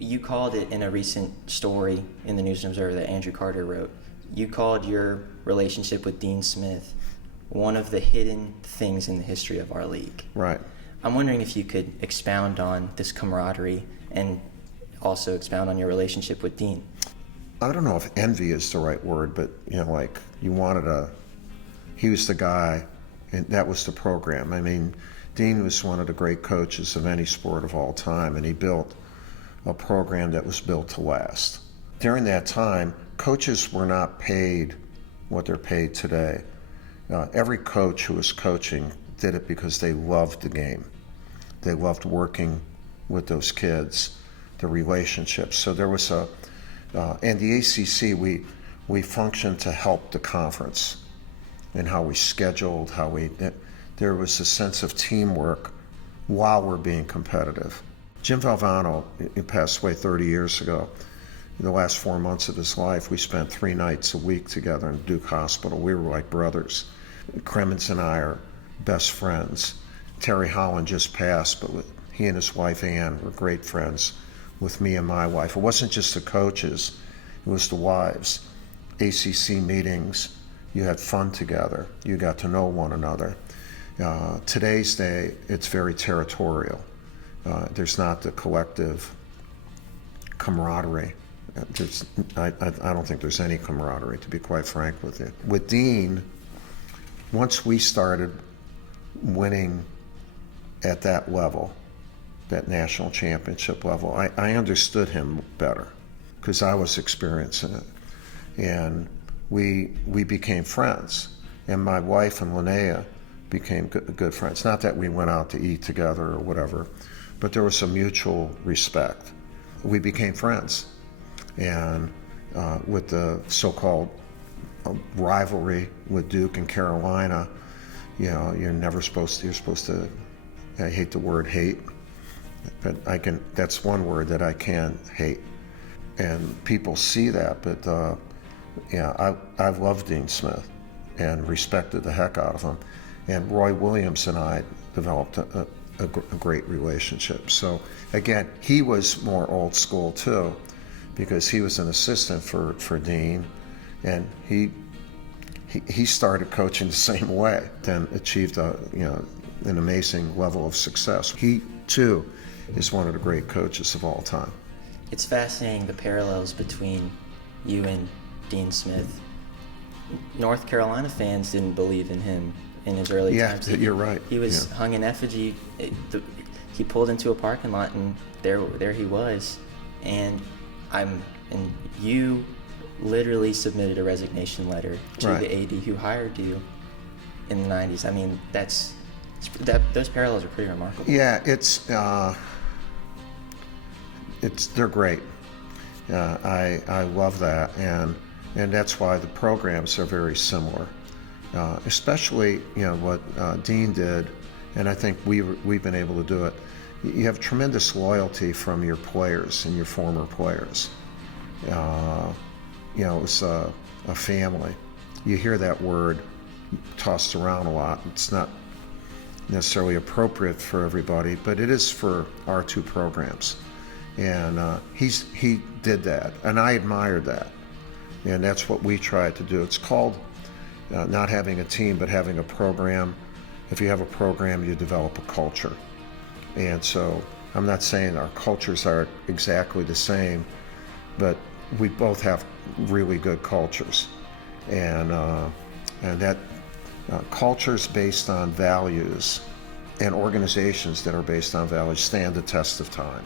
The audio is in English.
You called it in a recent story in the News and Observer that Andrew Carter wrote. You called your relationship with Dean Smith one of the hidden things in the history of our league. Right. I'm wondering if you could expound on this camaraderie and also expound on your relationship with Dean. I don't know if envy is the right word, but like he was the guy, and that was the program. I mean, Dean was one of the great coaches of any sport of all time, and he built a program that was built to last. During that time, coaches were not paid what they're paid today. Every coach who was coaching did it because they loved the game. They loved working with those kids, the relationships. So there was and the ACC, we functioned to help the conference and how we scheduled, there was a sense of teamwork while we're being competitive. Jim Valvano, he passed away 30 years ago. In the last 4 months of his life, we spent 3 nights a week together in Duke Hospital. We were like brothers. Kremens and I are best friends. Terry Holland just passed, but he and his wife Ann were great friends with me and my wife. It wasn't just the coaches, it was the wives. ACC meetings, you had fun together. You got to know one another. Today's day, it's very territorial. There's not the collective camaraderie. I don't think there's any camaraderie, to be quite frank with you. With Dean, once we started winning at that level, that national championship level, I understood him better because I was experiencing it. And we became friends. And my wife and Linnea became good friends. Not that we went out to eat together or whatever, but there was a mutual respect. We became friends. And with the so-called rivalry with Duke and Carolina, you're supposed to, I hate the word hate, but that's one word that I can hate. And people see that, but I've loved Dean Smith and respected the heck out of him. And Roy Williams and I developed a great relationship. So again, he was more old school too, because he was an assistant for Dean, and he started coaching the same way, then achieved an amazing level of success. He too is one of the great coaches of all time. It's fascinating the parallels between you and Dean Smith. North Carolina fans didn't believe in him in his early times. Yeah, you're right. He was hung in effigy. He pulled into a parking lot, and there he was. And you literally submitted a resignation letter to the AD who hired you in the 90s. I mean, those parallels are pretty remarkable. Yeah, they're great. I love that, and that's why the programs are very similar. Especially what Dean did, and I think we've been able to do it. You have tremendous loyalty from your players and your former players. It's a family. You hear that word tossed around a lot. It's not necessarily appropriate for everybody, but it is for our two programs. And he did that, and I admired that. And that's what we tried to do. It's called not having a team, but having a program. If you have a program, you develop a culture. And so I'm not saying our cultures are exactly the same, but we both have really good cultures. And that cultures based on values and organizations that are based on values stand the test of time.